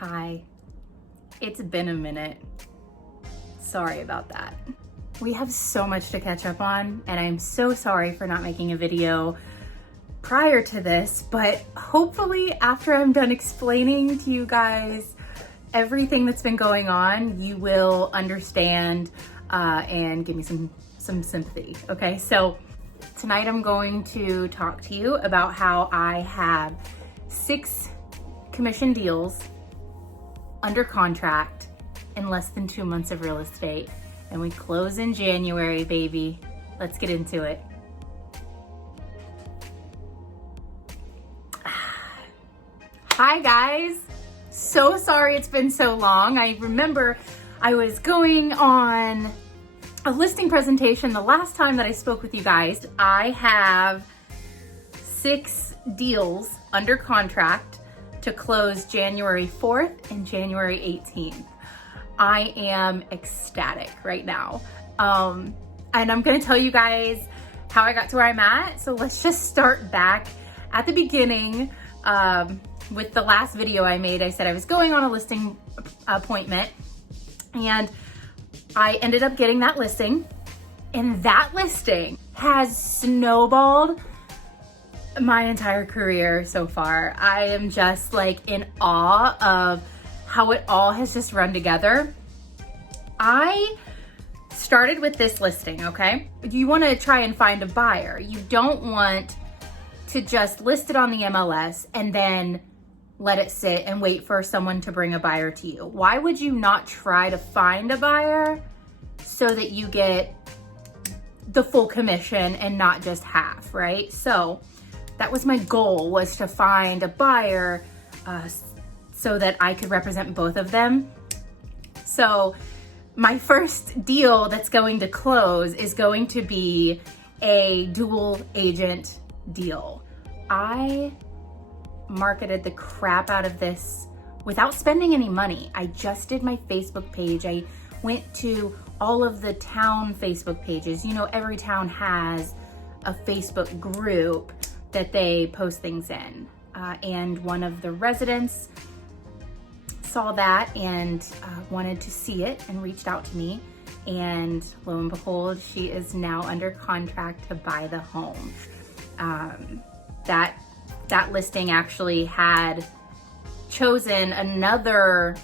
Hi, it's been a minute. Sorry about that. We have so much to catch up on, and I'm so sorry for not making a video prior to this, but hopefully after I'm done explaining to you guys everything that's been going on, you will understand and give me some sympathy, okay? So tonight I'm going to talk to you about how I have 6 commission deals under contract in less than 2 months of real estate. And we close in January, baby. Let's get into it. Hi guys. So sorry it's been so long. I remember I was going on a listing presentation the last time that I spoke with you guys. I have 6 deals under contract to close January 4th and January 18th. I am ecstatic right now. And I'm gonna tell you guys how I got to where I'm at. So let's just start back at the beginning. With the last video I made, I said I was going on a listing appointment and I ended up getting that listing, and that listing has snowballed my entire career so far. I am just like in awe of how it all has just run together. I started with this listing, okay? You want to try and find a buyer. You don't want to just list it on the MLS and then let it sit and wait for someone to bring a buyer to you. Why would you not try to find a buyer so that you get the full commission and not just half, right? So that was my goal, was to find a buyer so that I could represent both of them. So my first deal that's going to close is going to be a dual agent deal. I marketed the crap out of this without spending any money. I just did my Facebook page. I went to all of the town Facebook pages. You know, every town has a Facebook group that they post things in. And one of the residents saw that and wanted to see it and reached out to me. And lo and behold, she is now under contract to buy the home. That listing actually had chosen another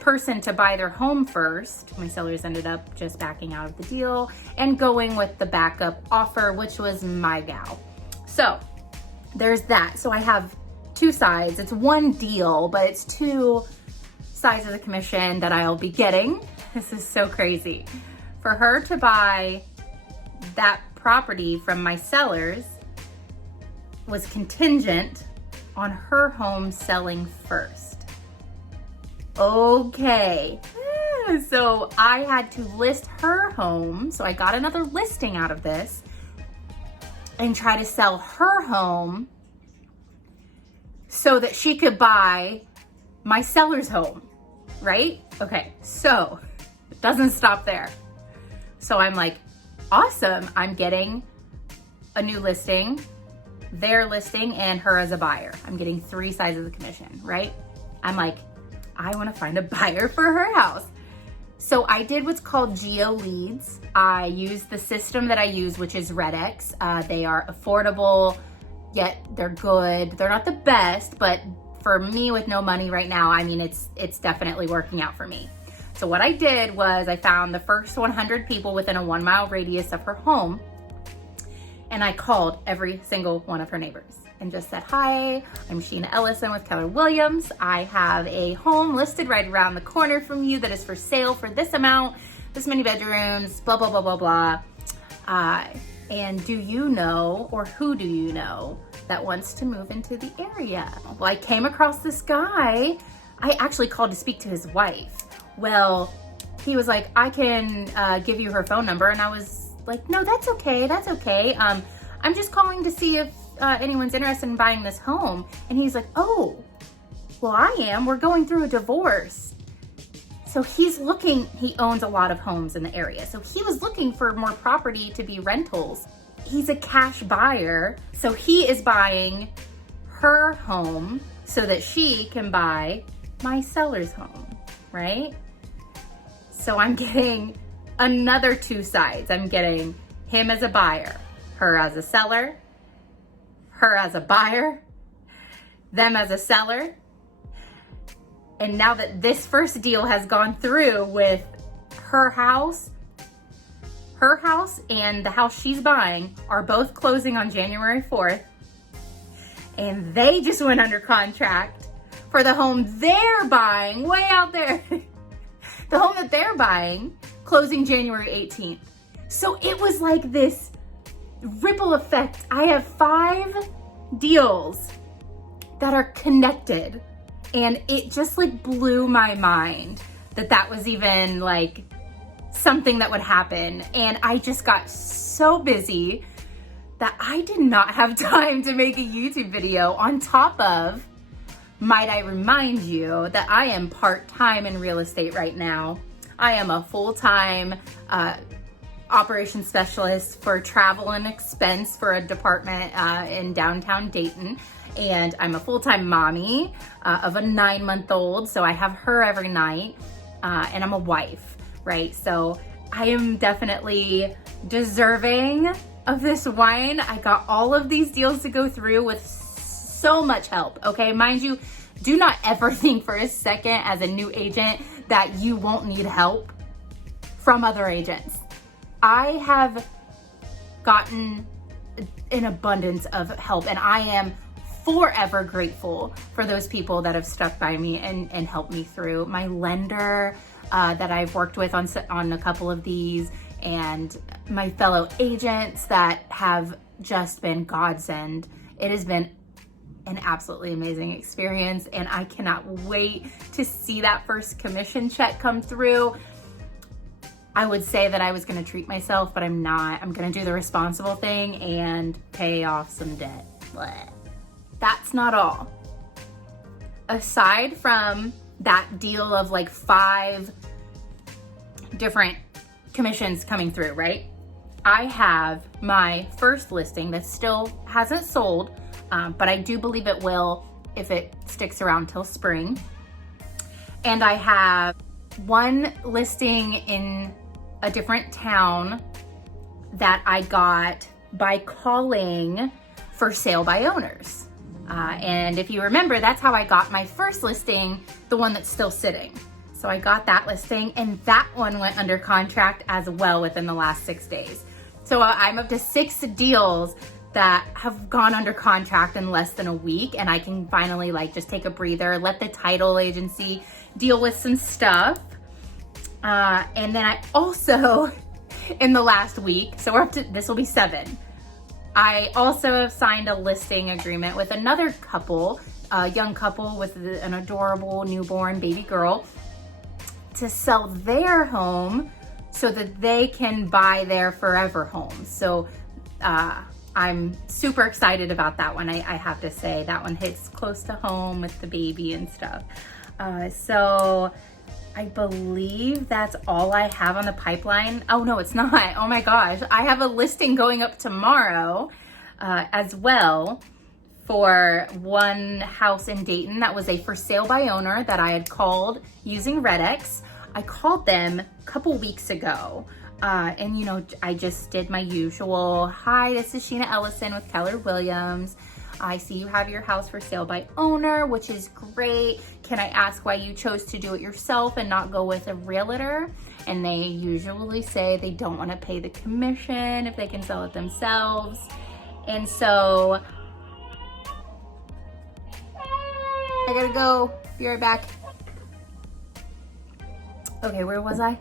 person to buy their home first. My sellers ended up just backing out of the deal and going with the backup offer, which was my gal. So there's that. So I have 2 sides. It's one deal, but it's 2 sides of the commission that I'll be getting. This is so crazy. For her to buy that property from my sellers was contingent on her home selling first. Okay. So I had to list her home. So I got another listing out of this and try to sell her home so that she could buy my seller's home, right? Okay, so it doesn't stop there. So I'm like, awesome, I'm getting a new listing, their listing, and her as a buyer. I'm getting 3 sides of the commission, right? I'm like, I wanna find a buyer for her house. So I did what's called geo leads. I used the system that I use, which is RedX. They are affordable, yet they're good. They're not the best, but for me with no money right now, I mean, it's definitely working out for me. So what I did was I found the first 100 people within a 1-mile radius of her home, and I called every single one of her neighbors and just said, hi, I'm Sheena Ellison with Keller Williams. I have a home listed right around the corner from you that is for sale for this amount, this many bedrooms, blah, blah, blah, blah, blah. And do you know, or who do you know that wants to move into the area? Well, I came across this guy. I actually called to speak to his wife. Well, he was like, I can give you her phone number. And I was like, no, that's okay. That's okay. I'm just calling to see if anyone's interested in buying this home. And he's like, oh, well, I am. We're going through a divorce. So he's looking, he owns a lot of homes in the area. So he was looking for more property to be rentals. He's a cash buyer. So he is buying her home so that she can buy my seller's home, right? So I'm getting another two sides. I'm getting him as a buyer, her as a seller, her as a buyer, them as a seller. And now that this first deal has gone through with her house and the house she's buying are both closing on January 4th. And they just went under contract for the home they're buying way out there. The home that they're buying, closing January 18th. So it was like this ripple effect. I have 5 deals that are connected, and it just like blew my mind that that was even like something that would happen. And I just got so busy that I did not have time to make a YouTube video. On top of, might I remind you that I am part-time in real estate right now. I am a full-time operations specialist for travel and expense for a department in downtown Dayton. And I'm a full-time mommy of a 9-month-old. So I have her every night, and I'm a wife, right? So I am definitely deserving of this wine. I got all of these deals to go through with so much help, okay? Mind you, do not ever think for a second as a new agent that you won't need help from other agents. I have gotten an abundance of help, and I am forever grateful for those people that have stuck by me and helped me through. My lender that I've worked with on a couple of these, and my fellow agents that have just been godsend. It has been an absolutely amazing experience, and I cannot wait to see that first commission check come through. I would say that I was gonna treat myself, but I'm not. I'm gonna do the responsible thing and pay off some debt. Blech. That's not all. Aside from that deal of like 5 different commissions coming through, right? I have my first listing that still hasn't sold, but I do believe it will if it sticks around till spring. And I have one listing in a different town that I got by calling for sale by owners. And if you remember, that's how I got my first listing, the one that's still sitting. So I got that listing, and that one went under contract as well within the last 6 days. So I'm up to 6 deals that have gone under contract in less than a week, and I can finally like just take a breather, let the title agency deal with some stuff. And then I also, in the last week, so we're up to, this will be 7. I also have signed a listing agreement with another couple, a young couple with an adorable newborn baby girl, to sell their home so that they can buy their forever home. So I'm super excited about that one. I have to say that one hits close to home with the baby and stuff. So I believe that's all I have on the pipeline. Oh no, it's not. Oh my gosh. I have a listing going up tomorrow as well for one house in Dayton that was a for sale by owner that I had called using Redex. I called them a couple weeks ago. And you know, I just did my usual, hi, this is Sheena Ellison with Keller Williams. I see you have your house for sale by owner, which is great. Can I ask why you chose to do it yourself and not go with a realtor? And they usually say they don't want to pay the commission if they can sell it themselves. And so I gotta go. Be right back. Okay, where was I?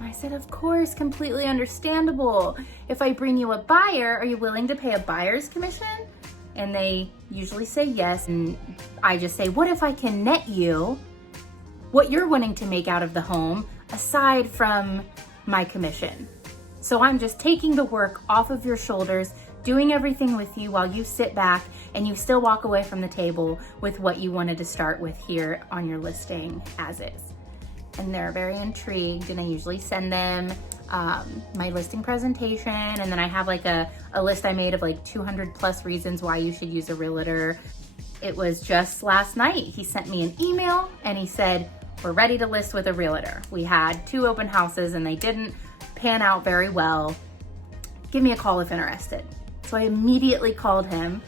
I said, of course, completely understandable. If I bring you a buyer, are you willing to pay a buyer's commission? And they usually say yes. And I just say, what if I can net you what you're wanting to make out of the home aside from my commission? So I'm just taking the work off of your shoulders, doing everything with you while you sit back and you still walk away from the table with what you wanted to start with here on your listing as is. And they're very intrigued, and I usually send them my listing presentation, and then I have like a list I made of like 200 plus reasons why you should use a realtor. it was just last night. He sent me an email and he said, we're ready to list with a realtor. We had 2 open houses and they didn't pan out very well. Give me a call if interested. So I immediately called him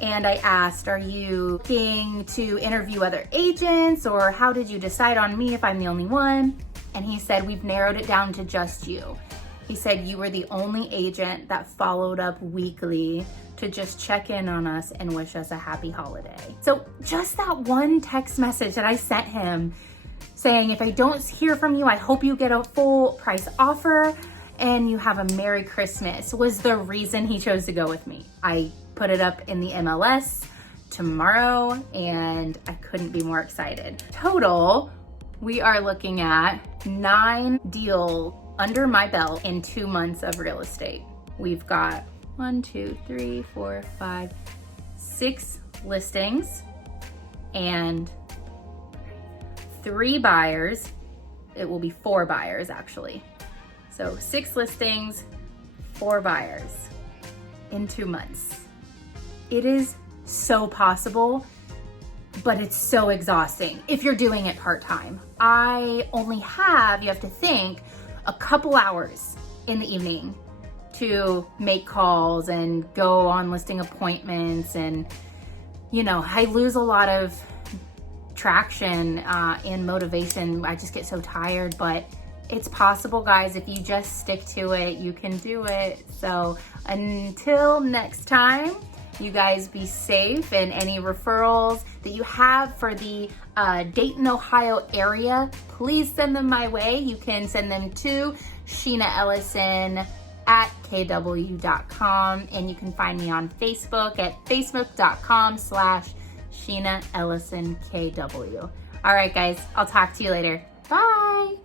and I asked, are you looking to interview other agents, or how did you decide on me if I'm the only one? And he said, we've narrowed it down to just you. He said, you were the only agent that followed up weekly to just check in on us and wish us a happy holiday. So just that one text message that I sent him saying, if I don't hear from you, I hope you get a full price offer and you have a Merry Christmas, was the reason he chose to go with me. I put it up in the MLS tomorrow and I couldn't be more excited. Total, we are looking at 9 deals under my belt in 2 months of real estate. We've got 6 listings and 3 buyers. It will be 4 buyers actually. So 6 listings, 4 buyers in 2 months. It is so possible, but it's so exhausting if you're doing it part-time. I only have, you have to think, a couple hours in the evening to make calls and go on listing appointments, and I lose a lot of traction and motivation. I just get so tired, but it's possible, guys. If you just stick to it, you can do it. So until next time, you guys be safe, and any referrals that you have for the Dayton, Ohio area, please send them my way. You can send them to SheenaEllison@kw.com, and you can find me on Facebook at facebook.com/SheenaEllisonKW. All right, guys, I'll talk to you later. Bye.